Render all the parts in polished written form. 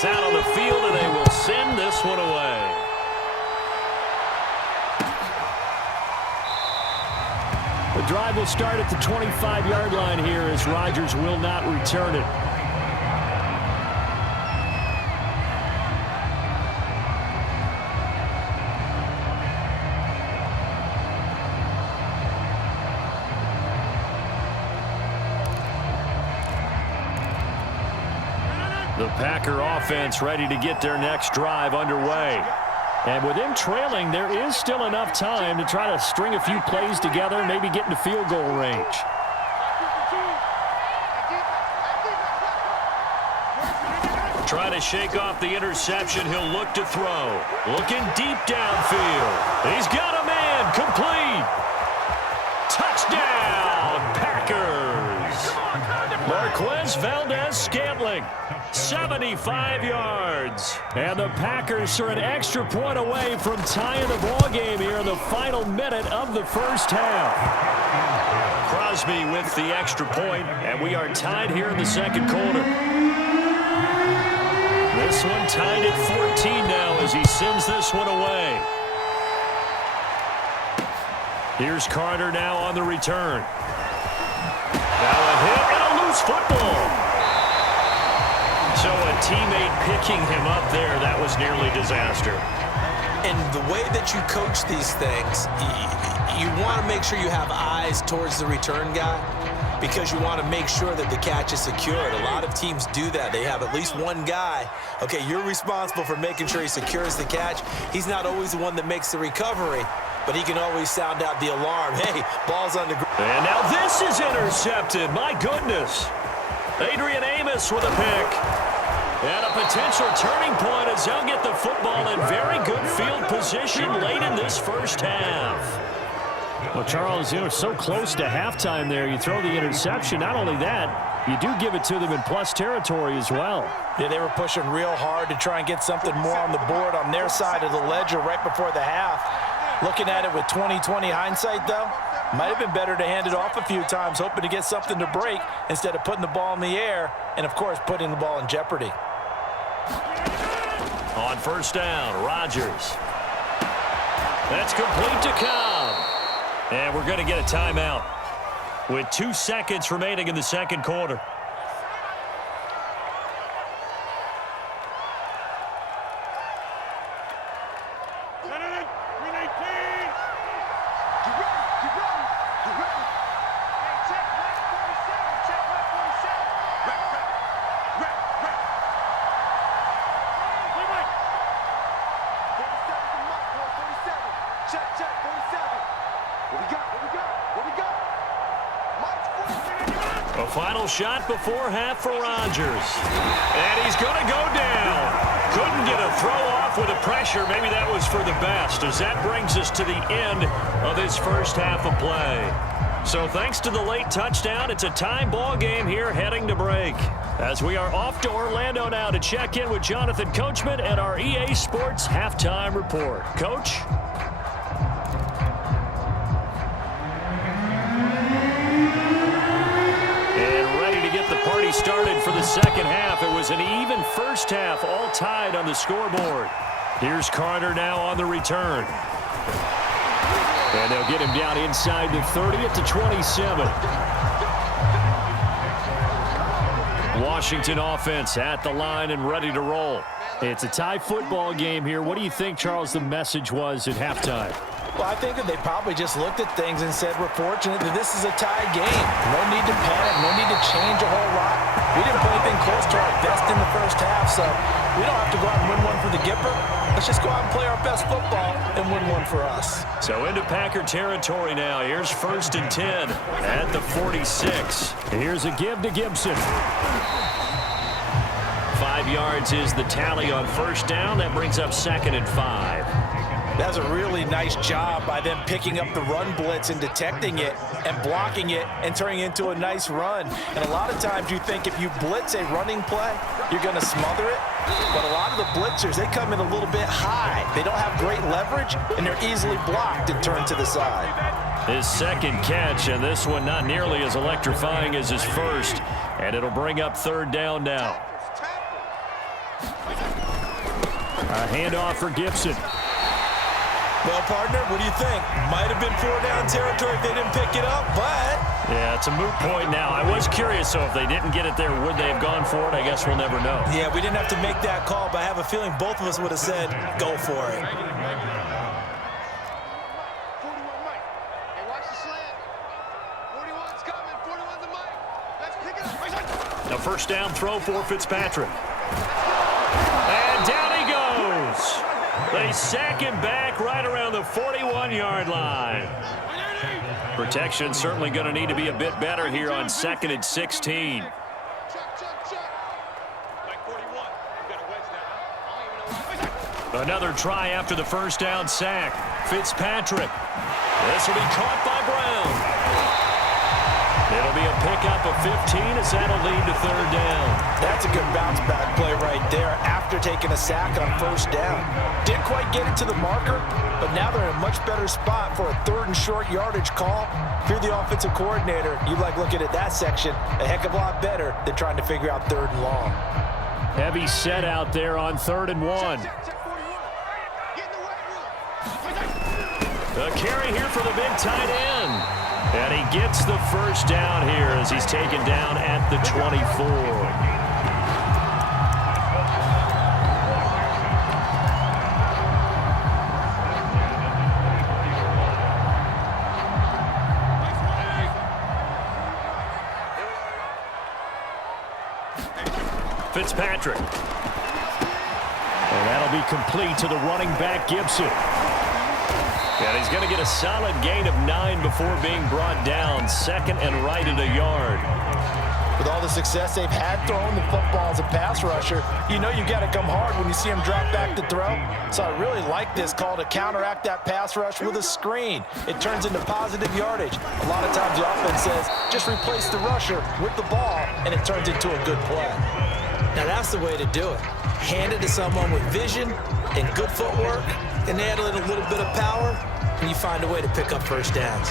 is out on the field, and they will send this one away. The drive will start at the 25-yard line here as Rodgers will not return it. The Packer offense ready to get their next drive underway. And with them trailing, there is still enough time to try to string a few plays together and maybe get into field goal range. Try to shake off the interception. He'll look to throw. Looking deep downfield. He's got a man. Complete. Touchdown, Packers. Marquez Valdez-Scantling. 75 yards. And the Packers are an extra point away from tying the ball game here in the final minute of the first half. Crosby with the extra point, and we are tied here in the second quarter. This one tied at 14 now as he sends this one away. Here's Carter now on the return. Now a hit and a loose football. So a teammate picking him up there, that was nearly disaster. And the way that you coach these things, you want to make sure you have eyes towards the return guy because you want to make sure that the catch is secured. A lot of teams do that. They have at least one guy. Okay, you're responsible for making sure he secures the catch. He's not always the one that makes the recovery, but he can always sound out the alarm. Hey, ball's on the ground. And now this is intercepted. My goodness. Adrian Amos with a pick. And a potential turning point as they'll get the football in very good field position late in this first half. Well, Charles, you know, so close to halftime there. You throw the interception. Not only that, you do give it to them in plus territory as well. Yeah, they were pushing real hard to try and get something more on the board on their side of the ledger right before the half. Looking at it with 20/20 hindsight, though, might have been better to hand it off a few times, hoping to get something to break instead of putting the ball in the air and, of course, putting the ball in jeopardy. On first down, Rodgers. That's complete to Cobb. And we're going to get a timeout with 2 seconds remaining in the second quarter. A final shot before half for Rodgers. And he's going to go down. Couldn't get a throw off with the pressure. Maybe that was for the best, as that brings us to the end of this first half of play. So thanks to the late touchdown, it's a tie ball game here heading to break. As we are off to Orlando now to check in with Jonathan Coachman and our EA Sports Halftime Report. Coach? Party started for the second half. It was an even first half, all tied on the scoreboard. Here's Carter now on the return. And they'll get him down inside the 30 at the 27. Washington offense at the line and ready to roll. It's a tie football game here. What do you think, Charles, the message was at halftime? Well, I think that they probably just looked at things and said, we're fortunate that this is a tie game. No need to panic. No need to change a whole lot. We didn't play anything close to our best in the first half, so we don't have to go out and win one for the Gipper. Let's just go out and play our best football and win one for us. So into Packer territory now. Here's 1st and 10 at the 46. Here's a give to Gibson. 5 yards is the tally on first down. That brings up 2nd and 5. That's a really nice job by them picking up the run blitz and detecting it and blocking it and turning it into a nice run. And a lot of times you think if you blitz a running play, you're going to smother it. But a lot of the blitzers, they come in a little bit high. They don't have great leverage, and they're easily blocked and turned to the side. His second catch, and this one not nearly as electrifying as his first. And it'll bring up 3rd down now. A handoff for Gibson. Well, partner, what do you think? Might have been 4-down territory if they didn't pick it up, but... Yeah, it's a moot point now. I was curious, so if they didn't get it there, would they have gone for it? I guess we'll never know. Yeah, we didn't have to make that call, but I have a feeling both of us would have said, go for it. A first down throw for Fitzpatrick. And down he goes. They sack him back right around the 41-yard line. Protection certainly going to need to be a bit better here on 2nd and 16. Another try after the first down sack. Fitzpatrick. This will be caught by Brown. It'll be a pickup of 15 as that'll lead to 3rd down. That's a good bounce back play right there after taking a sack on first down. Didn't quite get it to the marker, but now they're in a much better spot for a 3rd and short yardage call. If you're the offensive coordinator, you like looking at that section a heck of a lot better than trying to figure out 3rd and long. Heavy set out there on 3rd and 1. A carry here for the big tight end. And he gets the first down here as he's taken down at the 24. Fitzpatrick. And that'll be complete to the running back, Gibson. And he's going to get a solid gain of 9 before being brought down. 2nd and right at a yard. With all the success they've had throwing the football as a pass rusher, you know you've got to come hard when you see him drop back to throw. So I really like this call to counteract that pass rush with a screen. It turns into positive yardage. A lot of times the offense says, just replace the rusher with the ball, and it turns into a good play. Now that's the way to do it. Hand it to someone with vision and good footwork, and add a little bit of power, and you find a way to pick up first downs.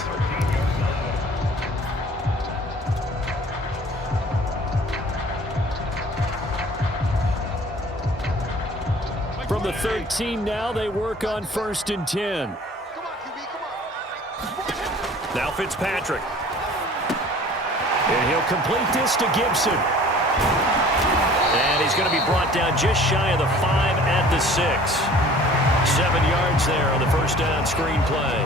From the 13 now, they work on 1st and 10. Now Fitzpatrick. And he'll complete this to Gibson. And he's going to be brought down just shy of the 5 at the 6. 7 yards there on the first down screen play.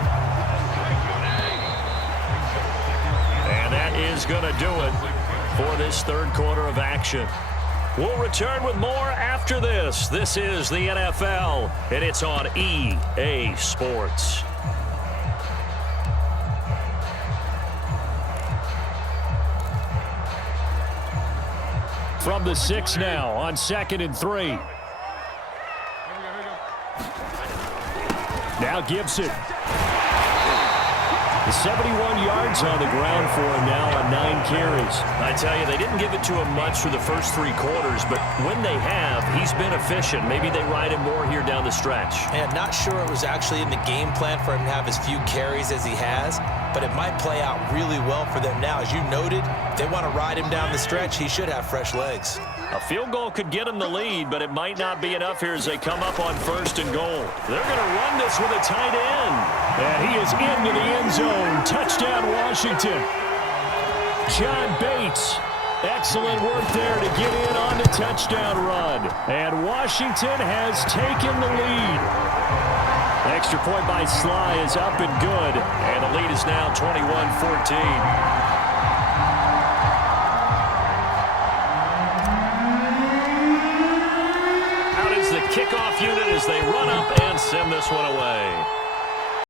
And that is going to do it for this 3rd quarter of action. We'll return with more after this. This is the NFL, and it's on EA Sports. From the 6 now on 2nd and 3. Now Gibson. The 71 yards on the ground for him now on 9 carries. I tell you, they didn't give it to him much for the first 3 quarters, but when they have, he's been efficient. Maybe they ride him more here down the stretch. And not sure it was actually in the game plan for him to have as few carries as he has, but it might play out really well for them now. As you noted, if they want to ride him down the stretch, he should have fresh legs. A field goal could get him the lead, but it might not be enough here as they come up on 1st and goal. They're going to run this with a tight end. And he is into the end zone. Touchdown, Washington. John Bates. Excellent work there to get in on the touchdown run. And Washington has taken the lead. Extra point by Sly is up and good. And the lead is now 21-14. Kickoff unit as they run up and send this one away.